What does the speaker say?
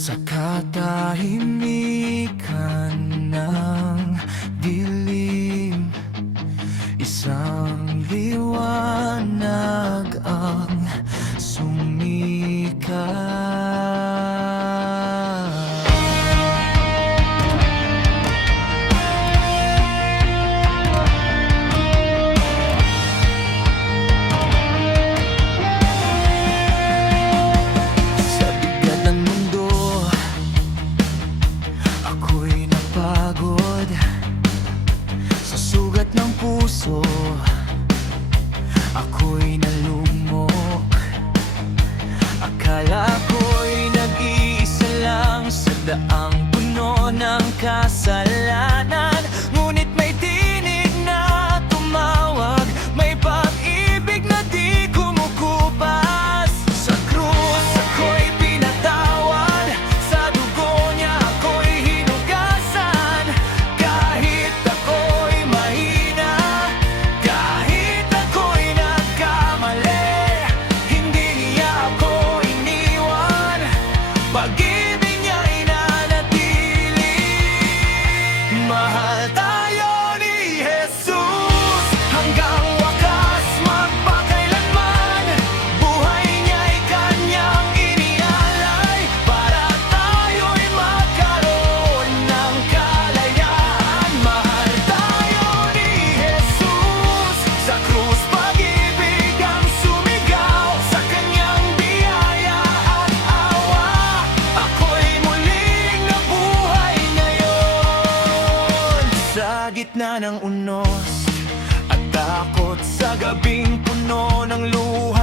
Sa katahimikan ng dilim, isang liwanag ang sumikat. Sa bigat ng mundo, ako'y napagod. Sa sugat ng puso, ako'y nalumok. Akala ko'y nag-iisa lang sa daang puno ng kasalanan. Ngunit may tinig na tumawag, may pag-ibig na di kumukupas. Sa krus ako'y pinatawan, sa dugo niya ako'y hinugasan. Kahit ako'y mahina, kahit ako'y nagkamali, hindi niya ako iniwan, pag-ibig niya'y nanatili. Mahal tayo ni Jesus hanggang wakas, magpakailanman. Buhay niya'y kanyang inialay para tayo'y magkaroon ng kalayaan. Mahal tayo ni Jesus, sa krus pag-ibig ang sumigaw. Sa kanyang biyaya at awa, ako'y muling nabuhay ngayon. Sa gitna ng unos at takot, sa gabing puno ng luha,